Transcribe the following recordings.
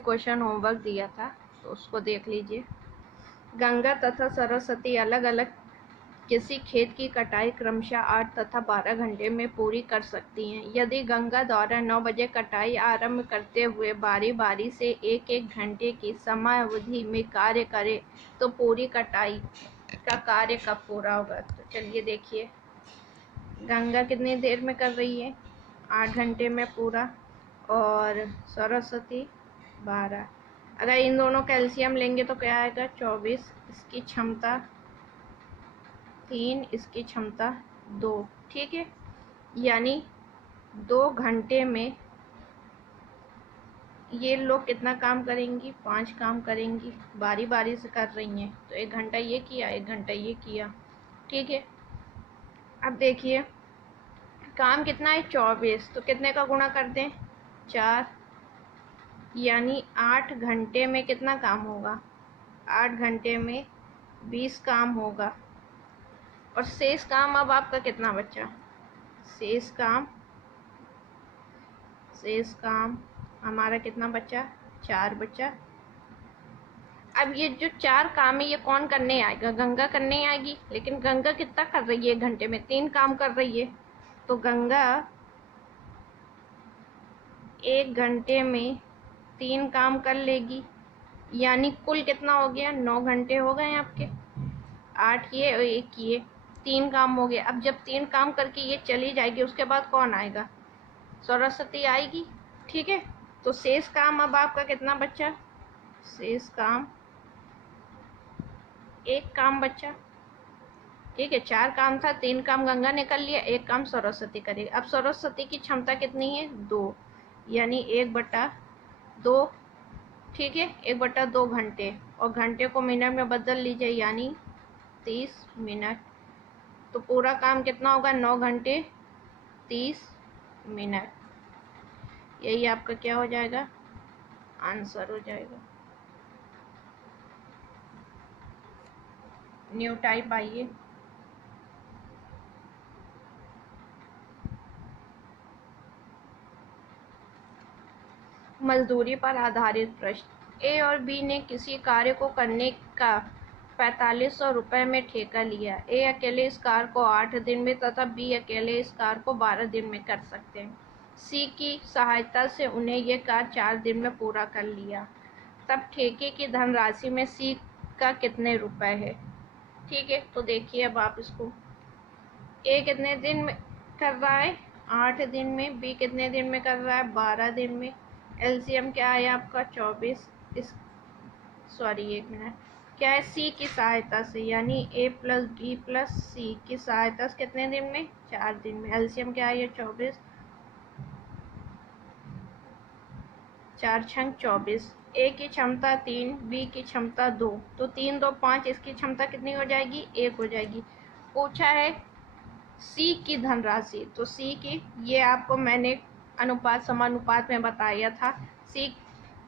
Question homework दिया था तो उसको देख लीजिए। गंगा तथा सरस्वती अलग अलग किसी खेत की कटाई क्रमशः 8 तथा 12 घंटे में पूरी कर सकती हैं। यदि गंगा द्वारा 9 बजे कटाई आरंभ करते हुए बारी बारी से एक एक घंटे की समयावधि में कार्य करे तो पूरी कटाई का कार्य कब पूरा होगा। तो चलिए देखिए, गंगा कितनी देर में कर रही है, 8 घंटे में पूरा, और सरस्वती 12। अगर इन दोनों का एलसीएम लेंगे तो क्या आएगा, 24। इसकी क्षमता 3, इसकी क्षमता 2। ठीक है, यानी 2 घंटे में ये लोग कितना काम करेंगी, 5 काम करेंगी, बारी बारी से कर रही हैं। तो 1 घंटा ये किया, 1 घंटा ये किया। ठीक है, अब देखिए काम कितना है, 24। तो कितने का गुणा कर दें, 4, यानी 8 घंटे में कितना काम होगा, 8 घंटे में 20 काम होगा। और शेष काम अब आपका कितना बचा, शेष काम हमारा कितना बचा, 4 बचा। अब ये जो 4 काम है ये कौन करने आएगा, गंगा करने आएगी। लेकिन गंगा कितना कर रही है, 1 घंटे में 3 काम कर रही है। तो गंगा 1 घंटे में 3 काम कर लेगी, यानी कुल कितना हो गया, 9 घंटे हो गए आपके। 8 ये और 1 ये, 3 काम हो गए। अब जब 3 काम करके ये चली जाएगी उसके बाद कौन आएगा, सरस्वती आएगी। ठीक है, तो शेष काम अब आपका कितना बचा, शेष काम 1 काम बचा। ठीक है, 4 काम था, 3 काम गंगा ने कर लिया, 1 काम सरस्वती करेगी। अब सरस्वती की क्षमता कितनी है, 2, यानी 1/2। ठीक है, 1/2 घंटे, और घंटे को मिनट में बदल लीजिए, यानी 30 मिनट। तो पूरा काम कितना होगा, 9 घंटे 30 मिनट। यही आपका क्या हो जाएगा, आंसर हो जाएगा। न्यू टाइप आइए, मजदूरी पर आधारित प्रश्न। ए और बी ने किसी कार्य को करने का 4500 रुपये में ठेका लिया। ए अकेले इस कार्य को 8 दिन में तथा बी अकेले इस कार्य को 12 दिन में कर सकते हैं। सी की सहायता से उन्हें यह कार्य 4 दिन में पूरा कर लिया। तब ठेके की धनराशि में सी का कितने रुपए है। ठीक है, तो देखिए अब आप इसको, ए कितने दिन में कर रहा है, 8 दिन में। बी कितने दिन में कर रहा है, 12 दिन में। एलसीएम क्या है आपका, 24। इस सॉरी 1 मिनट, क्या है, सी की सहायता से, यानी ए प्लस बी प्लस सी की सहायता से कितने दिन में, 4 दिन में। एलसीएम क्या है, 24, 4 छंग 24। ए की क्षमता 3, बी की क्षमता 2, तो 3 2 5, इसकी क्षमता कितनी हो जाएगी, 1 हो जाएगी। पूछा है सी की धनराशि, तो सी की, ये आपको मैंने अनुपात समानुपात में बताया था। सी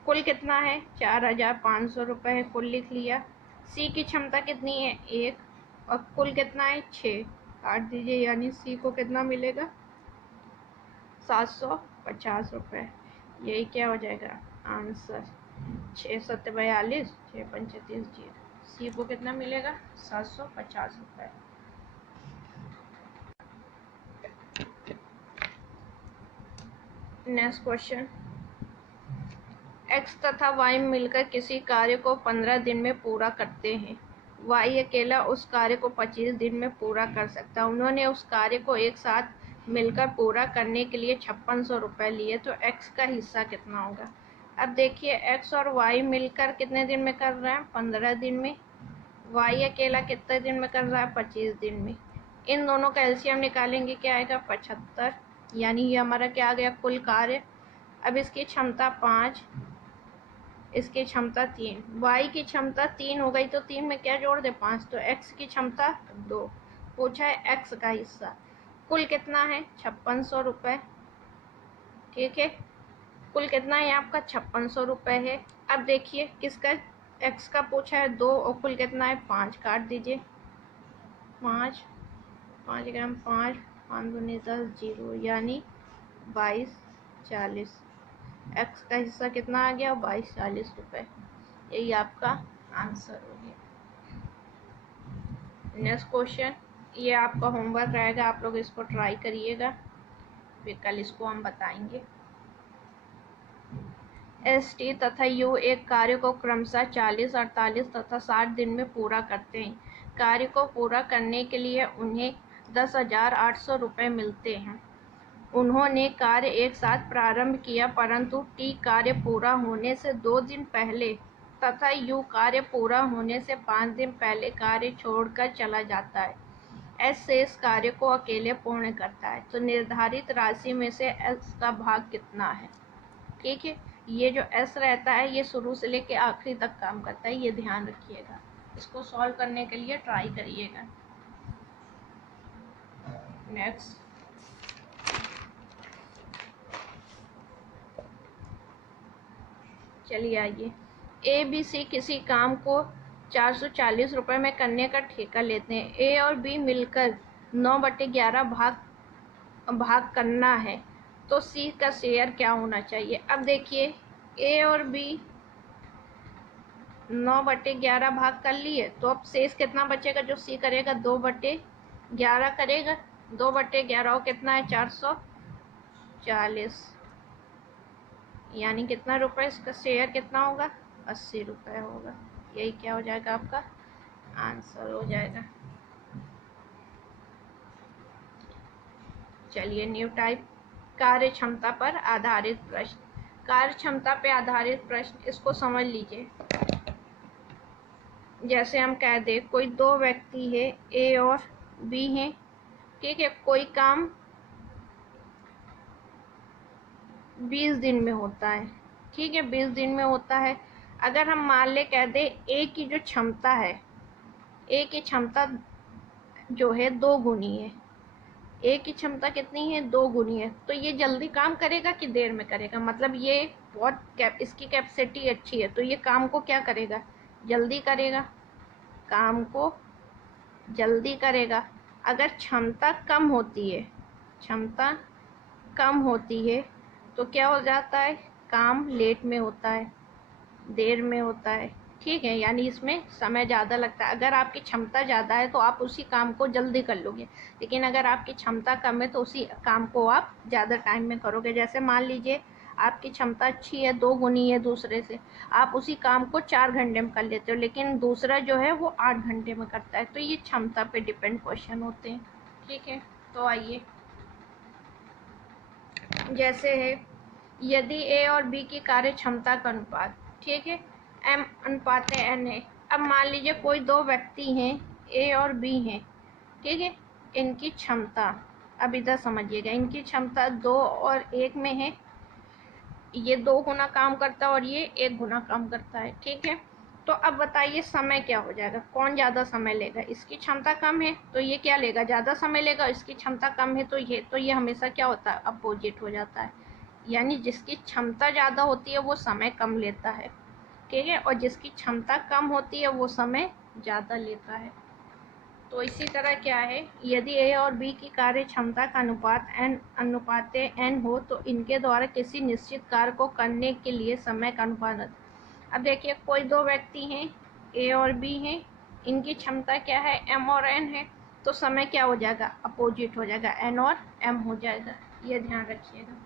कुल कितना है, 4500 रुपये है, कुल लिख लिया। सी की क्षमता कितनी है, 1, और कुल कितना है, 6, काट दीजिए, यानी सी को कितना मिलेगा, 750 रुपये। यही क्या हो जाएगा आंसर, 6 7 42, 6 5 30, सी को कितना मिलेगा, 750 रुपये। नेक्स्ट क्वेश्चन, एक्स तथा वाई मिलकर किसी कार्य को 15 दिन में पूरा करते हैं। वाई अकेला उस कार्य को 25 दिन में पूरा कर सकता है। उन्होंने उस कार्य को एक साथ मिलकर पूरा करने के लिए 5600 रुपये लिए, तो एक्स का हिस्सा कितना होगा। अब देखिए, एक्स और वाई मिलकर कितने दिन में कर रहा है, 15 दिन में। वाई अकेला कितने दिन में कर रहा है, 25 दिन में। इन दोनों का एलसीएम निकालेंगे, क्या आएगा, 75, यानी ये हमारा क्या आ गया, कुल कार्य। अब इसकी क्षमता 5, इसकी क्षमता 3, y की क्षमता 3 हो गई, तो 3 में क्या जोड़ दे, 5, तो x की क्षमता 2। पूछा है x का हिस्सा, कुल कितना है, 5600 रुपये। ठीक है, कुल कितना है आपका, 5600 रुपये है। अब देखिए किसका, x का पूछा है 2, और कुल कितना है, 5, काट दीजिए, 5 5 ग्राम 5 5 दूनी 10 0, यानी 22 40। एक्स का हिस्सा कितना आ गया 2240 रुपये। यही आपका आंसर हो गया। नेक्स्ट क्वेश्चन, ये आपका होमवर्क रहेगा, आप लोग इसको ट्राई करिएगा, फिर कल इसको हम बताएंगे। एस टी तथा यू एक कार्य को क्रमशः 40, 48 तथा 60 दिन में पूरा करते हैं। कार्य को पूरा करने के लिए उन्हें 10,800 रुपये मिलते हैं। उन्होंने कार्य एक साथ प्रारंभ किया, परंतु टी कार्य पूरा होने से 2 दिन पहले तथा यू कार्य पूरा होने से 5 दिन पहले कार्य छोड़कर चला जाता है। एस शेष कार्य को अकेले पूर्ण करता है, तो निर्धारित राशि में से एस का भाग कितना है। ठीक है, ये जो एस रहता है ये शुरू से लेके आखिरी तक काम करता है, ये ध्यान रखिएगा। इसको सॉल्व करने के लिए ट्राई करिएगा। नेक्स्ट, चलिए आइए। ए बी सी किसी काम को 440 रुपये में करने का ठेका लेते हैं। ए और बी मिलकर 9/11 भाग करना है, तो सी का शेयर क्या होना चाहिए। अब देखिए, ए और बी 9/11 भाग कर लिए, तो अब शेष कितना बचेगा जो सी करेगा, 2/11 करेगा। 2/11 कितना है 440, यानी कितना रुपए, इसका शेयर कितना होगा 80 रुपये होगा। यही क्या हो जाएगा आपका आंसर हो जाएगा। चलिए न्यू टाइप, कार्य क्षमता पर आधारित प्रश्न। कार्य क्षमता पर आधारित प्रश्न, इसको समझ लीजिए। जैसे हम कह दे कोई 2 व्यक्ति है, ए और बी हैं, ठीक है, कोई काम 20 दिन में होता है, ठीक है, 20 दिन में होता है। अगर हम मान ले कह दे ए की जो क्षमता है, ए की क्षमता जो है 2 गुनी है, ए की क्षमता कितनी है 2 गुनी है, तो ये जल्दी काम करेगा कि देर में करेगा। मतलब ये बहुत इसकी कैपेसिटी अच्छी है, तो ये काम को क्या करेगा, जल्दी करेगा, काम को जल्दी करेगा। अगर क्षमता कम होती है, क्षमता कम होती है तो क्या हो जाता है, काम लेट में होता है, देर में होता है, ठीक है, यानी इसमें समय ज़्यादा लगता है। अगर आपकी क्षमता ज़्यादा है तो आप उसी काम को जल्दी कर लोगे, लेकिन अगर आपकी क्षमता कम है तो उसी काम को आप ज़्यादा टाइम में करोगे। जैसे मान लीजिए आपकी क्षमता अच्छी है, 2 गुनी है दूसरे से, आप उसी काम को 4 घंटे में कर लेते हो, लेकिन दूसरा जो है वो 8 घंटे में करता है। तो ये क्षमता पे डिपेंड क्वेश्चन होते हैं, ठीक है। तो आइए, जैसे है यदि ए और बी की कार्य क्षमता का अनुपात, ठीक है, m अनुपात n है। अब मान लीजिए कोई 2 व्यक्ति हैं, ए और बी हैं, ठीक है, इनकी क्षमता, अब इधर समझिएगा, इनकी क्षमता 2 और 1 में है। ये 2 गुना काम करता है और ये 1 गुना काम करता है, ठीक है। तो अब बताइए समय क्या हो जाएगा, कौन ज़्यादा समय लेगा। इसकी क्षमता कम है तो ये क्या लेगा, ज़्यादा समय लेगा। इसकी क्षमता कम है तो ये हमेशा क्या होता है, अपोजिट हो जाता है, यानी जिसकी क्षमता ज़्यादा होती है वो समय कम लेता है, ठीक है, और जिसकी क्षमता कम होती है वो समय ज़्यादा लेता है। तो इसी तरह क्या है, यदि ए और बी की कार्य क्षमता का अनुपात n हो तो इनके द्वारा किसी निश्चित कार्य को करने के लिए समय का अनुपात। अब देखिए कोई 2 व्यक्ति हैं, ए और बी हैं, इनकी क्षमता क्या है m और n है, तो समय क्या हो जाएगा, अपोजिट हो जाएगा, n और m हो जाएगा, ये ध्यान रखिएगा।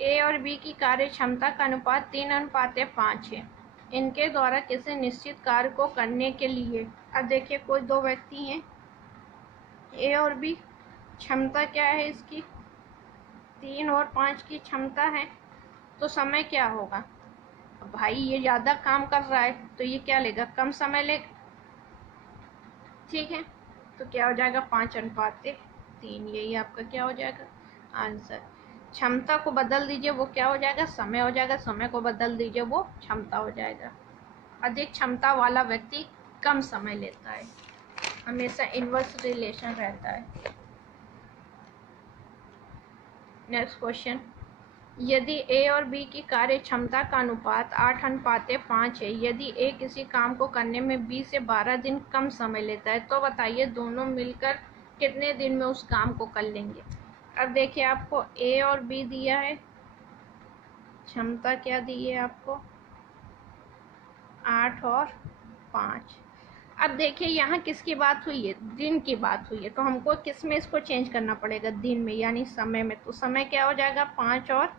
ए और बी की कार्य क्षमता का अनुपात 3:5 है, इनके द्वारा किसी निश्चित कार्य को करने के लिए। अब देखिए कोई 2 व्यक्ति हैं, ए और बी, क्षमता क्या है इसकी 3 और 5 की क्षमता है, तो समय क्या होगा, भाई ये ज़्यादा काम कर रहा है तो ये क्या लेगा, कम समय लेगा, ठीक है। तो क्या हो जाएगा 5:3, यही आपका क्या हो जाएगा आंसर। क्षमता को बदल दीजिए, वो क्या हो जाएगा, समय हो जाएगा। समय को बदल दीजिए, वो क्षमता हो जाएगा। अधिक क्षमता वाला व्यक्ति कम समय लेता है, हमेशा इनवर्स रिलेशन रहता है। नेक्स्ट क्वेश्चन, यदि ए और बी की कार्य क्षमता का अनुपात 8:5 है, यदि ए किसी काम को करने में 20 से 12 दिन कम समय लेता है, तो बताइए दोनों मिलकर कितने दिन में उस काम को कर लेंगे। अब देखिए आपको ए और बी दिया है, क्षमता क्या दी है आपको, 8 और 5। अब देखिए यहाँ किसकी बात हुई है, दिन की बात हुई है, तो हमको किस में इसको चेंज करना पड़ेगा, दिन में यानी समय में। तो समय क्या हो जाएगा, 5 और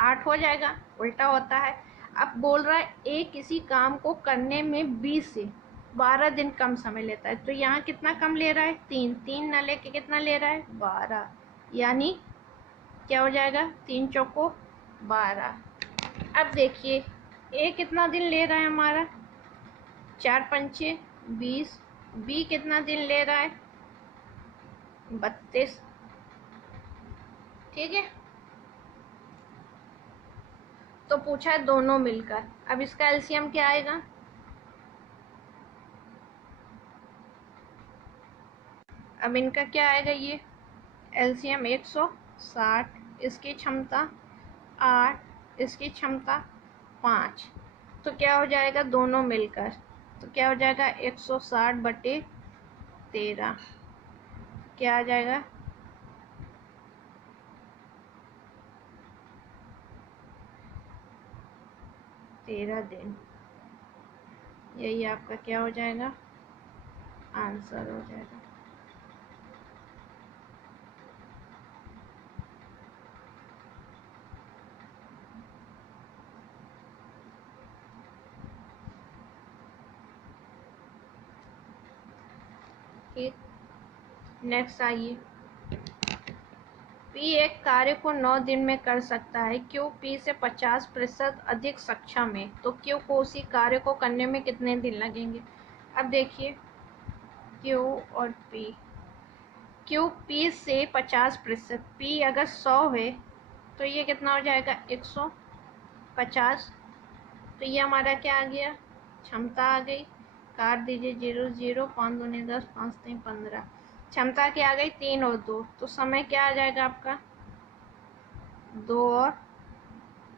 8 हो जाएगा, उल्टा होता है। अब बोल रहा है ए किसी काम को करने में 20 से 12 दिन कम समय लेता है, तो यहाँ कितना कम ले रहा है, 3। 3 न लेके कितना ले रहा है, 12, यानी क्या हो जाएगा, 3 चौको 12। अब देखिए ए कितना दिन ले रहा है हमारा, 4 पंचे 20। बी कितना दिन ले रहा है, 32। ठीक है, तो पूछा है दोनों मिलकर। अब इसका एलसीएम क्या आएगा, अब इनका क्या आएगा, ये एलसीएम 160, इसकी क्षमता 8, इसकी क्षमता 5, तो क्या हो जाएगा दोनों मिलकर, तो क्या हो जाएगा 160/13, क्या आ जाएगा 13 दिन। यही आपका क्या हो जाएगा, आंसर हो जाएगा। ठीक, नेक्स्ट आइए। पी एक कार्य को 9 दिन में कर सकता है, क्यू पी से 50% अधिक सक्षम है, तो क्यू को उसी कार्य को करने में कितने दिन लगेंगे। अब देखिए क्यू और पी, क्यू पी से 50%, पी अगर 100 है तो ये कितना हो जाएगा 150, तो ये हमारा क्या आ गया, क्षमता आ गई, काट दीजिए 0 0, 5 दूनी 10, 5 3 15, क्षमता क्या आ गई 3 और 2, तो समय क्या आ जाएगा आपका 2 और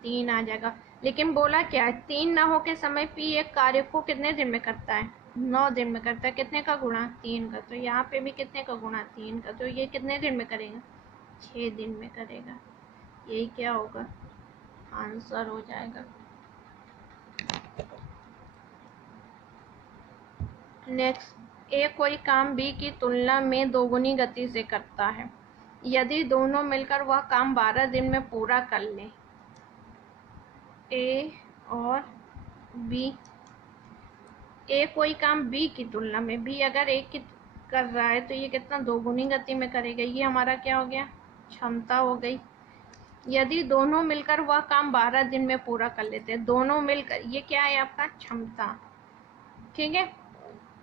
3 आ जाएगा। लेकिन बोला क्या है, 3 ना हो के समय पी एक कार्य को कितने दिन में करता है, 9 दिन में करता है, कितने का गुणा 3 का, तो यहाँ पे भी कितने का गुणा 3 का, तो ये कितने दिन में करेगा 6 दिन में करेगा। यही क्या होगा, आंसर हो जाएगा। नेक्स्ट, ए कोई काम बी की तुलना में दोगुनी गति से करता है, यदि दोनों मिलकर वह काम 12 दिन में पूरा कर लें। ए और बी, ए कोई काम बी की तुलना में, बी अगर ए की कर रहा है तो ये कितना दोगुनी गति में करेगा, ये हमारा क्या हो गया, क्षमता हो गई। यदि दोनों मिलकर वह काम 12 दिन में पूरा कर लेते हैं, दोनों मिलकर, ये क्या है आपका क्षमता। ठीक है,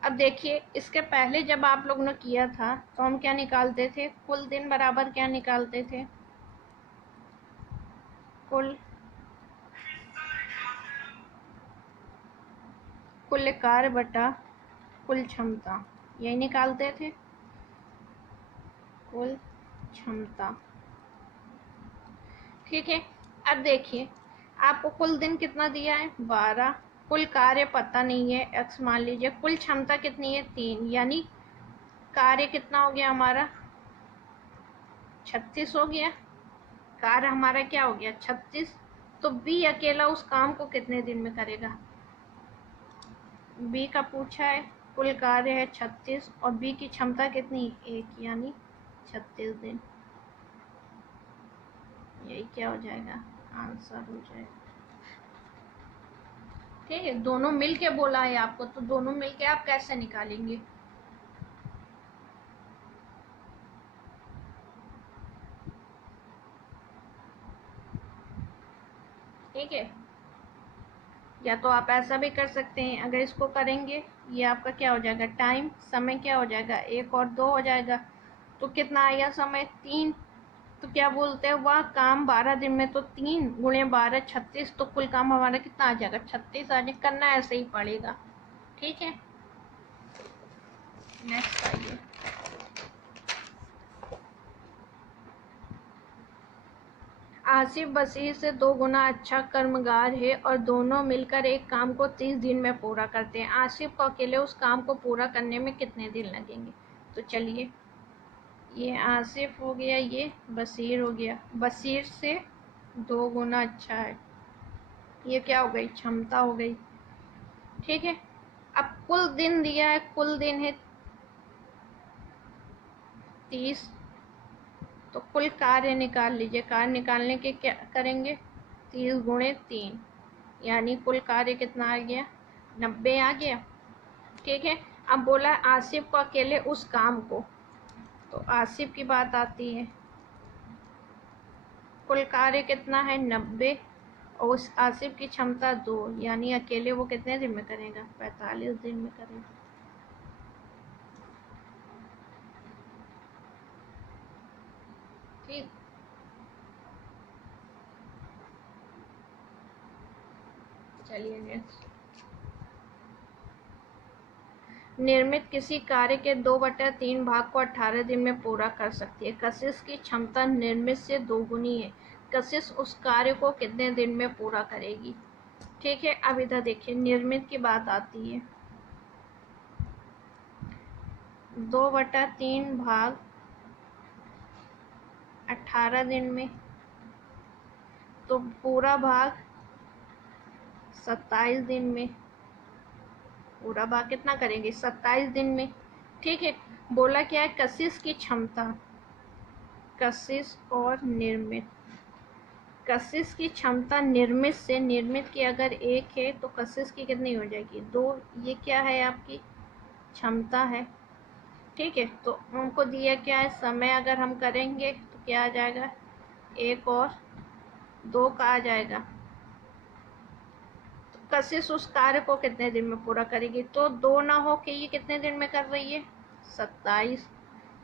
अब देखिए इसके पहले जब आप लोग ने किया था तो हम क्या निकालते थे, कुल दिन बराबर क्या निकालते थे, कुल कार्य बटा कुल क्षमता, यही निकालते थे, कुल क्षमता। ठीक है, अब देखिए आपको कुल दिन कितना दिया है 12, कुल कार्य पता नहीं है x मान लीजिए, कुल क्षमता कितनी है 3, यानी कार्य कितना हो गया हमारा 36 हो गया, कार्य हमारा क्या हो गया 36। तो बी अकेला उस काम को कितने दिन में करेगा, बी का पूछा है, कुल कार्य है 36 और बी की क्षमता कितनी 1, यानी 36 दिन। यही क्या हो जाएगा, आंसर हो जाएगा। ठीक है, दोनों मिल के बोला है आपको, तो दोनों मिल के आप कैसे निकालेंगे, ठीक है, या तो आप ऐसा भी कर सकते हैं, अगर इसको करेंगे ये आपका क्या हो जाएगा, टाइम समय क्या हो जाएगा 1 और 2 हो जाएगा, तो कितना आएगा समय 3, तो क्या बोलते हैं वह काम 12 दिन में, तो 3 गुणे 12 36, तो कुल काम हमारा कितना आ जाएगा 36 आ जाएगा, करना ऐसे ही पड़ेगा। ठीक है, नेक्स्ट आइए। आसिफ बशीर से 2 गुना अच्छा कर्मगार है और दोनों मिलकर एक काम को 30 दिन में पूरा करते हैं, आसिफ को अकेले उस काम को पूरा करने में कितने दिन लगेंगे। तो चलिए, ये आसिफ हो गया, ये बशीर हो गया, बशीर से 2 गुना अच्छा है। ये क्या हो गई, क्षमता हो गई। ठीक है, अब कुल दिन दिया है, कुल दिन है 30, तो कुल कार्य निकाल लीजिए। कार्य निकालने के क्या करेंगे, 30 गुणे 3, यानी कुल कार्य कितना आ गया, 90 आ गया। ठीक है, अब बोला आसिफ को अकेले उस काम को, तो आसिफ की बात आती है, कुल कार्य कितना है 90, और उस आसिफ की क्षमता 2, यानी अकेले वो कितने दिन में करेगा, 45 दिन में करेगा। ठीक, चलिए नेक्स्ट। निर्मित किसी कार्य के 2/3 भाग को 18 दिन में पूरा कर सकती है। कशिश की क्षमता निर्मित से 2 गुनी है। कशिश उस कार्य को कितने दिन में पूरा करेगी। ठीक है, अब इधर देखिए, निर्मित की बात आती है, 2/3 भाग 18 दिन में, तो पूरा भाग 27 दिन में। पूरा भाग कितना करेंगे, 27 दिन में। ठीक है, बोला क्या है, कशिश की क्षमता, कशिश और निर्मित। कशिश की क्षमता निर्मित से, निर्मित की अगर 1 है तो कशिश की कितनी हो जाएगी, 2। ये क्या है, आपकी क्षमता है। ठीक है, तो हमको दिया क्या है, समय अगर हम करेंगे तो क्या आ जाएगा, 1 और 2 का आ जाएगा। तो कशिश उस कार्य को कितने दिन में पूरा करेगी, तो 2 ना हो के ये कितने दिन में कर रही है, 27।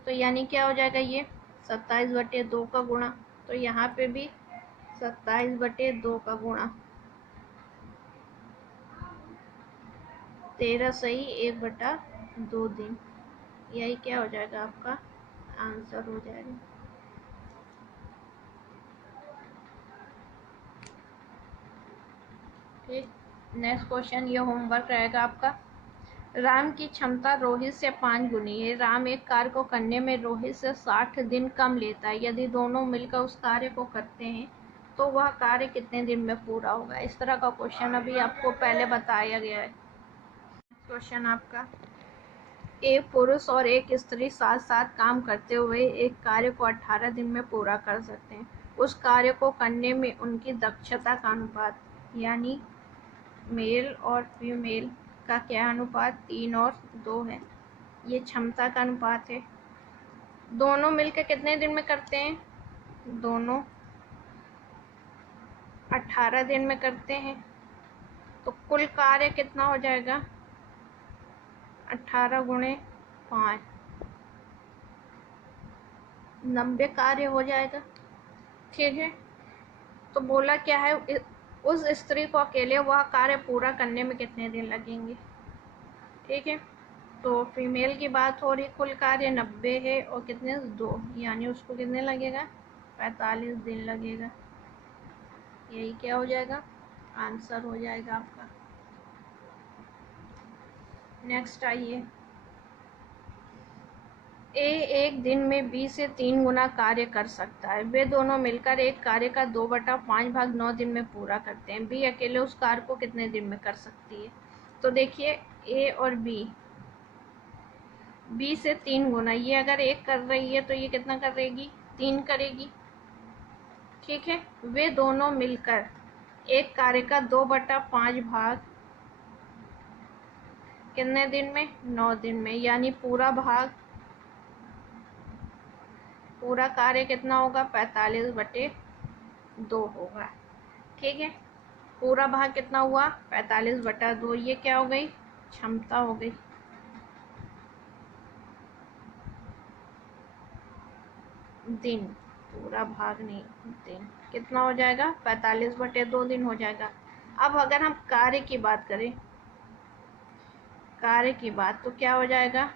तो यानी क्या हो जाएगा, ये 27/2 का गुणा, तो यहाँ पे भी 27/2 का गुणा, 13 सही 1/2 दिन। यही क्या हो जाएगा, आपका आंसर हो जाएगा। ठीक, नेक्स्ट क्वेश्चन, ये होमवर्क रहेगा आपका। राम की क्षमता रोहित से 5 गुनी है। राम एक कार्य को करने में रोहित से 60 दिन कम लेता है। यदि दोनों मिलकर उस कार्य को करते हैं तो वह कार्य कितने दिन में पूरा होगा। इस तरह का क्वेश्चन अभी आपको पहले बताया गया है। क्वेश्चन आपका, एक पुरुष और एक स्त्री साथ साथ काम करते हुए एक कार्य को 18 दिन में पूरा कर सकते हैं। उस कार्य को करने में उनकी दक्षता का अनुपात, यानी मेल और फीमेल का क्या अनुपात, 3 और 2 है। ये क्षमता का अनुपात है। दोनों मिलकर कितने दिन में करते हैं, दोनों 18 दिन में करते हैं। तो कुल कार्य कितना हो जाएगा, 18 गुणे 5, 90 कार्य हो जाएगा। ठीक है, तो बोला क्या है, उस स्त्री को अकेले वह कार्य पूरा करने में कितने दिन लगेंगे। ठीक है, तो फीमेल की बात हो रही, कुल कार्य 90 है और कितने 2, यानी उसको कितने लगेगा, 45 दिन लगेगा। यही क्या हो जाएगा, आंसर हो जाएगा आपका। नेक्स्ट आइए, ए एक दिन में बी से 3 गुना कार्य कर सकता है। वे दोनों मिलकर एक कार्य का 2/5 भाग 9 दिन में पूरा करते हैं। बी अकेले उस कार्य को कितने दिन में कर सकती है। तो देखिए, ए और बी से 3 गुना, ये अगर 1 कर रही है तो ये कितना करेगी, 3 करेगी। ठीक है, वे दोनों मिलकर एक कार्य का 2/5 भाग कितने दिन में, 9 दिन में, यानी पूरा कार्य कितना होगा, 45/2 होगा। ठीक है, पूरा भाग कितना हुआ, 45/2। ये क्या हो गई, क्षमता हो गई। दिन, पूरा भाग नहीं, दिन कितना हो जाएगा, 45/2 दिन हो जाएगा। अब अगर हम कार्य की बात करें, कार्य की बात, तो क्या हो जाएगा,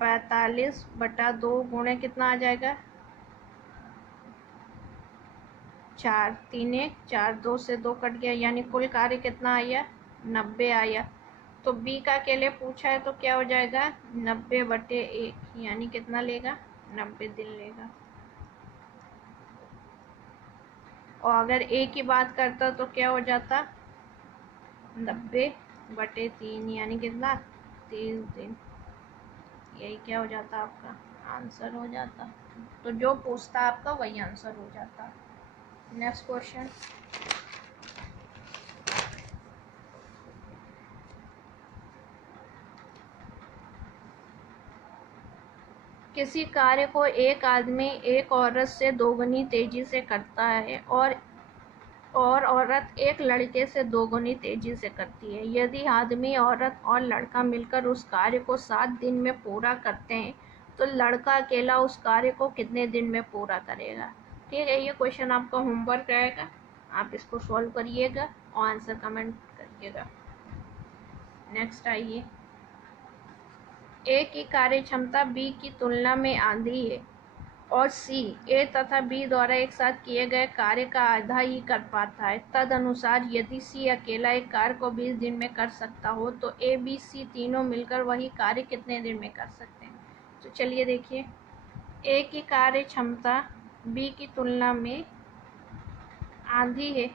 45/2 गुणे कितना आ जाएगा, 4, 3 1 4, 2 से 2 कट गया, यानी कुल कार्य कितना आया, 90 आया। तो बी का अकेले पूछा है तो क्या हो जाएगा, 90/1, यानी कितना लेगा, 90 दिन लेगा। और अगर ए की बात करता तो क्या हो जाता, 90/3 यानी कितना, 30 दिन। यही क्या हो जाता आपका आंसर हो जाता। तो जो पूछता आपका वही आंसर हो जाता। नेक्स्ट क्वेश्चन, किसी कार्य को एक आदमी एक औरत से दोगुनी तेजी से करता है और औरत एक लड़के से दोगुनी तेजी से करती है। यदि आदमी, औरत और लड़का मिलकर उस कार्य को 7 दिन में पूरा करते हैं तो लड़का अकेला उस कार्य को कितने दिन में पूरा करेगा। ठीक है, ये क्वेश्चन आपका होमवर्क रहेगा, आप इसको सॉल्व करिएगा और आंसर कमेंट करिएगा। नेक्स्ट आइए, ए की कार्य क्षमता बी की तुलना में आधी है और सी ए तथा बी द्वारा एक साथ किए गए कार्य का आधा ही कर पाता है। तदनुसार यदि सी अकेला एक कार्य को 20 दिन में कर सकता हो तो ए बी सी तीनों मिलकर वही कार्य कितने दिन में कर सकते हैं। तो चलिए देखिए, ए की कार्य क्षमता बी की तुलना में आधी है,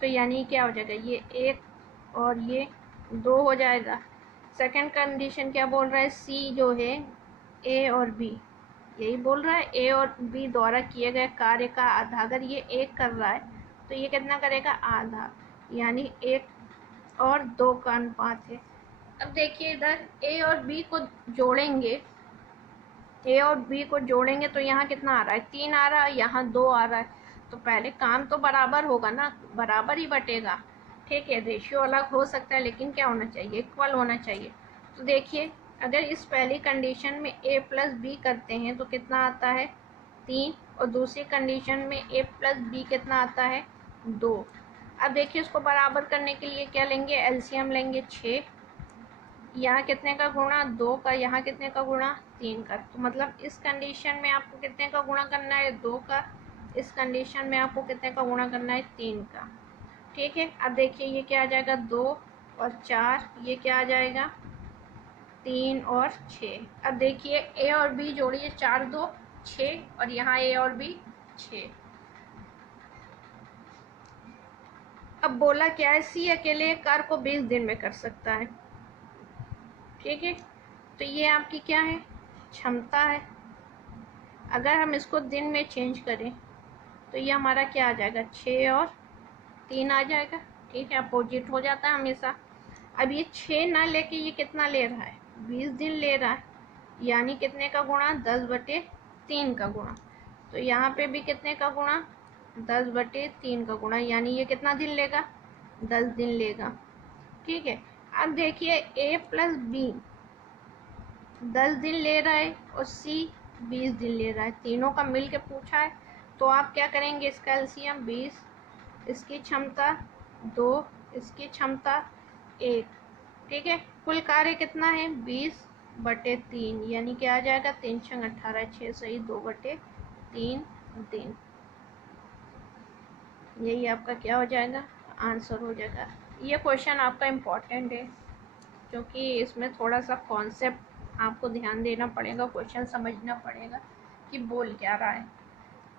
तो यानी क्या हो जाएगा, ये 1 और ये 2 हो जाएगा। सेकंड कंडीशन क्या बोल रहा है, सी जो है ए और बी, यही बोल रहा है ए और बी द्वारा किए गए कार्य का आधा। अगर ये 1 कर रहा है तो ये कितना करेगा, आधा, यानी 1 और 2 का अनुपात है। अब देखिए इधर ए और बी को जोड़ेंगे, ए और बी को जोड़ेंगे तो यहाँ कितना आ रहा है, 3 आ रहा है, यहाँ 2 आ रहा है। तो पहले काम तो बराबर होगा ना, बराबर ही बटेगा। ठीक है, रेशियो अलग हो सकता है लेकिन क्या होना चाहिए, इक्वल होना चाहिए। तो देखिए अगर इस पहली कंडीशन में a प्लस बी करते हैं तो कितना आता है, 3, और दूसरी कंडीशन में a प्लस बी कितना आता है, 2। अब देखिए उसको बराबर करने के लिए क्या लेंगे, एलसीएम लेंगे, 6, यहाँ कितने का गुणा, 2 का, यहाँ कितने का गुणा, 3 का। तो मतलब इस कंडीशन में आपको कितने का गुणा करना है, 2 का, इस कंडीशन में आपको कितने का गुणा करना है, 3 का। ठीक है, अब देखिए ये क्या आ जाएगा, 2 और 4, ये क्या आ जाएगा, 3 और 6। अब देखिए ए और बी जोड़िए, 4 2 6, और यहाँ ए और बी 6। अब बोला क्या है, सी अकेले एक कार को 20 दिन में कर सकता है। ठीक है, तो ये आपकी क्या है, क्षमता है। अगर हम इसको दिन में चेंज करें तो ये हमारा क्या आ जाएगा, 6 और 3 आ जाएगा। ठीक है, अपोजिट हो जाता है हमेशा। अब ये 6 ना लेके ये कितना ले रहा है, 20 दिन ले रहा है, यानी कितने का गुणा, 10/3 का गुणा। तो यहाँ पे भी कितने का गुणा, 10/3 का गुणा, यानी ये कितना दिन लेगा, 10 दिन लेगा। ठीक है, अब देखिए a प्लस बी 10 दिन ले रहा है और सी 20 दिन ले रहा है, तीनों का मिल के पूछा है। तो आप क्या करेंगे, इसका एलसीएम 20, इसकी क्षमता 2, इसकी क्षमता 1। ठीक है, कुल कार्य कितना है, 20/3, यानी क्या आ जाएगा, 3 6 18, 6 सही 2/3 दिन। यही आपका क्या हो जाएगा, आंसर हो जाएगा। ये क्वेश्चन आपका इम्पोर्टेंट है क्योंकि इसमें थोड़ा सा कॉन्सेप्ट आपको ध्यान देना पड़ेगा, क्वेश्चन समझना पड़ेगा कि बोल क्या रहा है।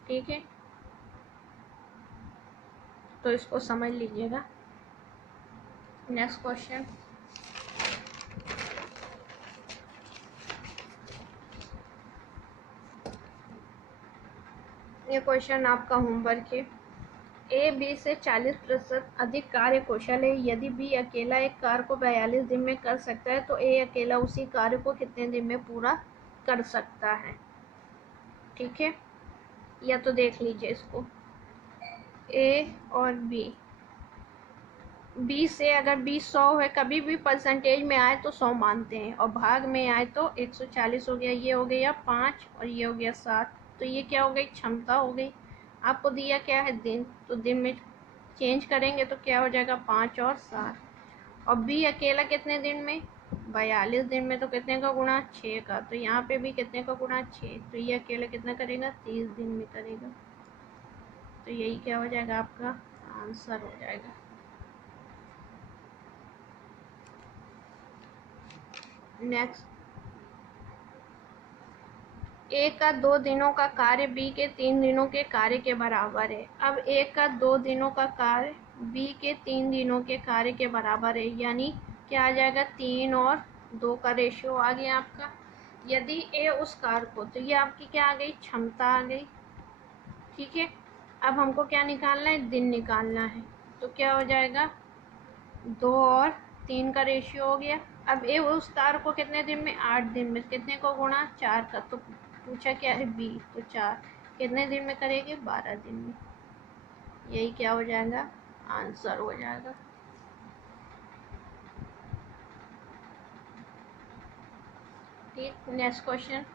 ठीक है, तो इसको समझ लीजिएगा। नेक्स्ट क्वेश्चन, ये क्वेश्चन आपका होमवर्क है। ए बी से 40% अधिक कार्य कुशल है। यदि बी अकेला एक कार्य को 42 दिन में कर सकता है तो ए अकेला उसी कार्य को कितने दिन में पूरा कर सकता है। ठीक है, या तो देख लीजिए इसको, ए और बी से अगर बी 100 है, कभी भी परसेंटेज में आए तो 100 मानते हैं और भाग में आए तो 140 हो गया, ये हो गया 5 और ये हो गया 7। तो ये क्या हो गई, क्षमता हो गई। आपको दिया क्या है, दिन, तो दिन में चेंज करेंगे तो क्या हो जाएगा, 5 और 7। और बी अकेला कितने दिन में, 42 दिन में, तो कितने का गुणा, 6 का। तो यहाँ पे भी कितने का गुणा, 6। तो ये अकेला कितना करेगा, 30 दिन में करेगा। तो यही क्या हो जाएगा, आपका आंसर हो जाएगा। नेक्स्ट, ए का 2 दिनों का कार्य बी के 3 दिनों के कार्य के बराबर है। अब ए का 2 दिनों का कार्य बी के 3 दिनों के कार्य के बराबर है, यानी क्या आ जाएगा, 3 और 2 का रेशियो आ गया आपका। यदि ए उस कार्य को, तो ये आपकी क्या आ गई, क्षमता आ गई। ठीक है, अब हमको क्या निकालना है, दिन निकालना है। तो क्या हो जाएगा, 2 और 3 का रेशियो हो गया। अब ए उस कार्य को कितने दिन में, 8 दिन में, कितने को गुणा, 4 का। तो पूछा क्या है, बी, तो 4 कितने दिन में करेंगे, 12 दिन में। यही क्या हो जाएगा, आंसर हो जाएगा। ठीक, नेक्स्ट क्वेश्चन।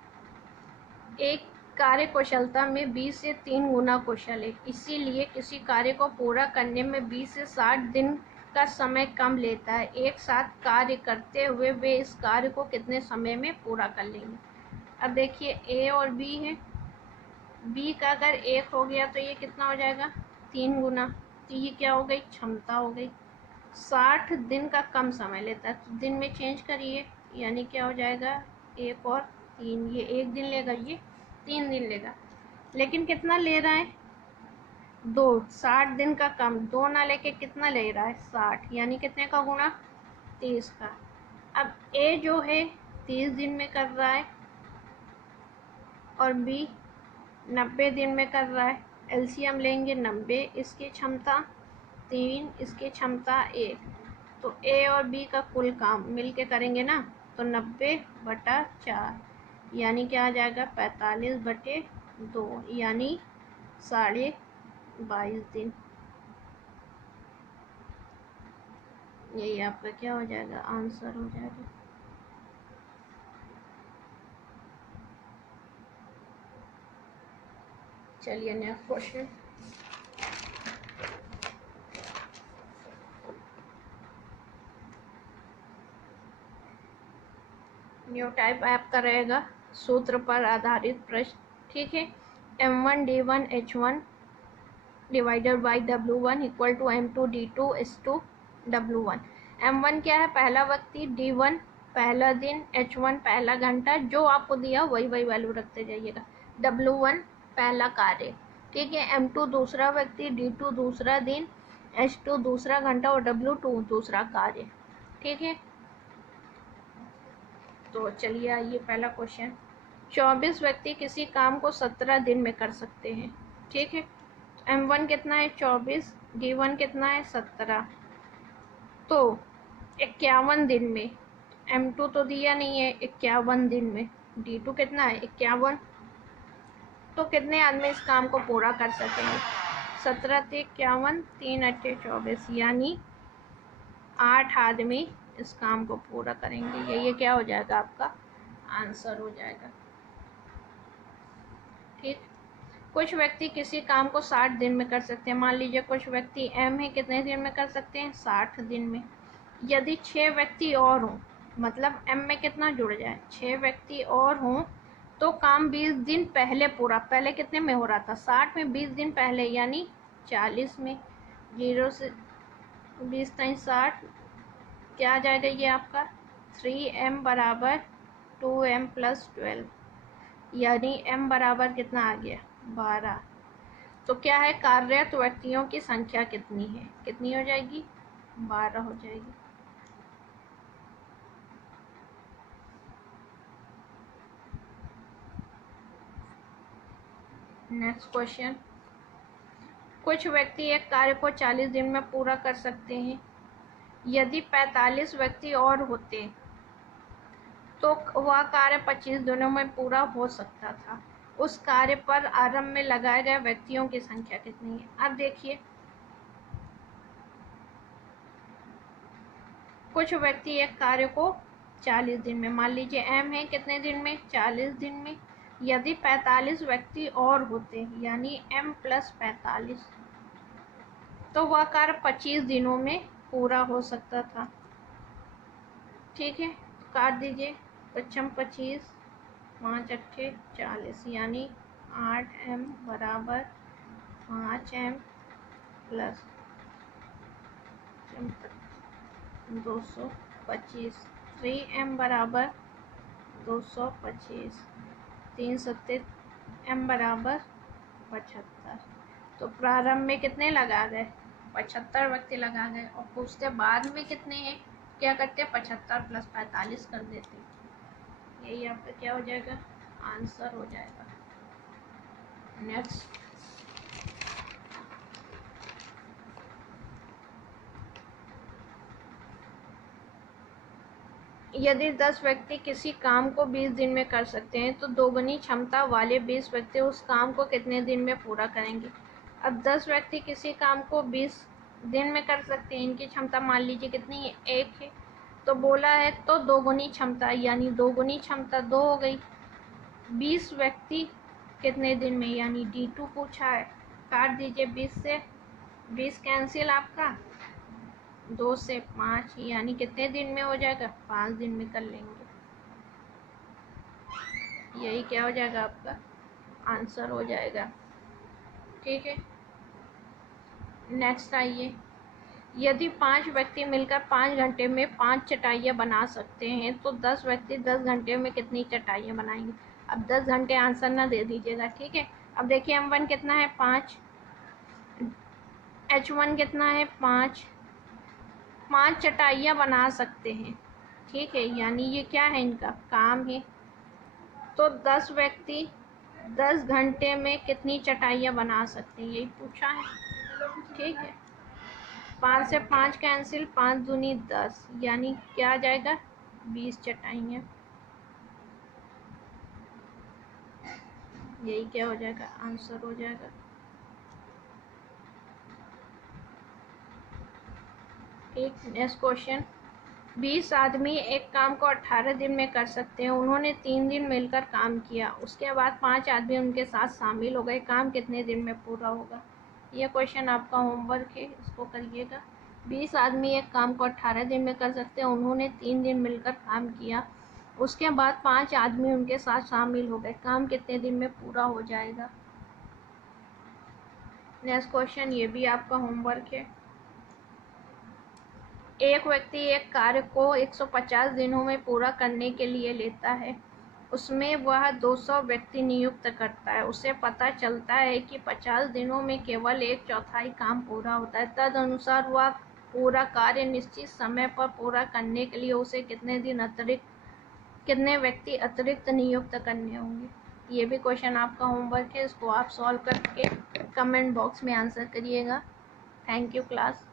एक कार्य कुशलता में 20 से 3 गुना कुशल है, इसीलिए किसी कार्य को पूरा करने में 20 से 60 दिन का समय कम लेता है। एक साथ कार्य करते हुए वे इस कार्य को कितने समय में पूरा कर लेंगे। अब देखिए, ए और बी है। बी का अगर 1 हो गया तो ये कितना हो जाएगा, 3 गुना। तो ये क्या हो गई, क्षमता हो गई। 60 दिन का कम समय लेता है, तो दिन में चेंज करिए, यानी क्या हो जाएगा, 1 और 3। ये 1 दिन लेगा, ये 3 दिन लेगा, लेकिन कितना ले रहा है, 2। 60 दिन का कम, 2 ना लेके कितना ले रहा है, 60, यानी कितने का गुणा, 30 का। अब ए जो है 30 दिन में कर रहा है और बी 90 दिन में कर रहा है। एलसीएम लेंगे, 90 इसकी क्षमता, 3 इसकी क्षमता, 1। तो ए और बी का कुल काम मिल के करेंगे ना, तो 90/4, यानी क्या आ जाएगा, 45/2, यानी 22.5 दिन। यही आपका क्या हो जाएगा, आंसर हो जाएगा। चलिए नेक्स्ट क्वेश्चन। न्यू टाइप आपका रहेगा सूत्र पर आधारित प्रश्न। ठीक है, M1D1H1 divided by W1 equal to M2D2S2 W1। M1 क्या है, पहला व्यक्ति, D1 पहला दिन, H1 पहला घंटा, जो आपको दिया वही वैल्यू रखते जाइएगा। W1 पहला कार्य। ठीक है, M2 दूसरा व्यक्ति, D2 दूसरा दिन, H2 दूसरा घंटा और W2 दूसरा कार्य। ठीक है, तो चलिए आइए पहला क्वेश्चन। 24 व्यक्ति किसी काम को 17 दिन में कर सकते हैं। ठीक है, M1 कितना है, 24, D1 कितना है, 17, तो 51 दिन में। M2 तो दिया नहीं है, 51 दिन में। D2 कितना है, 51। तो कितने आदमी इस काम को पूरा कर सकेंगे, 17 से 51, 3 8 24, यानी 8 आदमी इस काम को पूरा करेंगे। ये क्या हो जाएगा, आपका आंसर हो जाएगा। ठीक, कुछ व्यक्ति किसी काम को 60 दिन में कर सकते हैं। मान लीजिए कुछ व्यक्ति M है, कितने दिन में कर सकते हैं, 60 दिन में। यदि 6 व्यक्ति और हों, मतलब M में कितना जुड़ जाए, 6 व्यक्ति और हों, तो काम 20 दिन पहले पूरा, पहले कितने में हो रहा था, 60 में, 20 दिन पहले, यानी 40 में। 0 से 20 टाइम 60, क्या आ जाएगा ये आपका, 3M बराबर 2M प्लस 12, यानी M बराबर कितना आ गया, 12। तो क्या है, कार्यरत व्यक्तियों की संख्या कितनी है, कितनी हो जाएगी, 12 हो जाएगी। Next question. कुछ व्यक्ति एक कार्य को 40 दिन में पूरा कर सकते हैं। यदि 45 व्यक्ति और होते तो वह कार्य 25 दिनों में पूरा हो सकता था। उस कार्य पर आरंभ में लगाए गए व्यक्तियों की संख्या कितनी है। अब देखिए, कुछ व्यक्ति एक कार्य को 40 दिन में, मान लीजिए M है कितने दिन में, 40 दिन में। यदि 45 व्यक्ति और होते, यानी M प्लस 45, तो वह कार्य 25 दिनों में पूरा हो सकता था। ठीक है, काट दीजिए, 25 25, 5 8 40, यानी 8M बराबर 5M प्लस 225, 3M बराबर 225, 3 सत्ते m बराबर 75। तो प्रारंभ में कितने लगा गए? 75 व्यक्ति लगा गए। और पूछते बाद में कितने हैं, क्या करते? 75 + 45 कर देते। यही आपका क्या हो जाएगा? आंसर हो जाएगा। नेक्स्ट, यदि 10 व्यक्ति किसी काम को 20 दिन में कर सकते हैं तो दोगुनी क्षमता वाले 20 व्यक्ति उस काम को कितने दिन में पूरा करेंगे? अब 10 व्यक्ति किसी काम को 20 दिन में कर सकते हैं, इनकी क्षमता मान लीजिए कितनी है? 1 है। तो बोला है तो दोगुनी क्षमता, यानी दोगुनी क्षमता 2 हो गई। 20 व्यक्ति कितने दिन में, यानी D2 पूछा है। काट दीजिए 20 से, 20 कैंसिल आपका, 2 से 5, यानी कितने दिन में हो जाएगा? 5 दिन में कर लेंगे। यही क्या हो जाएगा? आपका आंसर हो जाएगा। ठीक है, नेक्स्ट आइए। यदि 5 व्यक्ति मिलकर 5 घंटे में 5 चटाइयाँ बना सकते हैं तो 10 व्यक्ति 10 घंटे में कितनी चटाइयाँ बनाएंगे? अब 10 घंटे आंसर ना दे दीजिएगा, ठीक है। अब देखिए M1 कितना है? 5, H1 कितना है? 5 चटाइयाँ बना सकते हैं, ठीक है, यानी ये क्या है? इनका काम है। तो 10 व्यक्ति 10 घंटे में कितनी चटाइयाँ बना सकते हैं, यही पूछा है, ठीक है। 5 से 5 कैंसिल, 5 दूनी 10, यानी क्या आ जाएगा? 20 चटाइयाँ। यही क्या हो जाएगा? आंसर हो जाएगा। ठीक, नेक्स्ट क्वेश्चन। 20 आदमी एक काम को 18 दिन में कर सकते हैं। उन्होंने 3 दिन मिलकर काम किया, उसके बाद 5 आदमी उनके साथ शामिल हो गए। काम कितने दिन में पूरा होगा? यह क्वेश्चन आपका होमवर्क है, इसको करिएगा। 20 आदमी एक काम को 18 दिन में कर सकते हैं। उन्होंने 3 दिन मिलकर काम किया, उसके बाद 5 आदमी उनके साथ शामिल हो गए। काम कितने दिन में पूरा हो जाएगा? नेक्स्ट क्वेश्चन, ये भी आपका होमवर्क है। एक व्यक्ति एक कार्य को 150 दिनों में पूरा करने के लिए लेता है। उसमें वह 200 व्यक्ति नियुक्त करता है। उसे पता चलता है कि 50 दिनों में केवल 1/4 काम पूरा होता है। तदनुसार वह पूरा कार्य निश्चित समय पर पूरा करने के लिए उसे कितने व्यक्ति अतिरिक्त नियुक्त करने होंगे? ये भी क्वेश्चन आपका होमवर्क है, इसको आप सॉल्व करके कमेंट बॉक्स में आंसर करिएगा। Thank you class.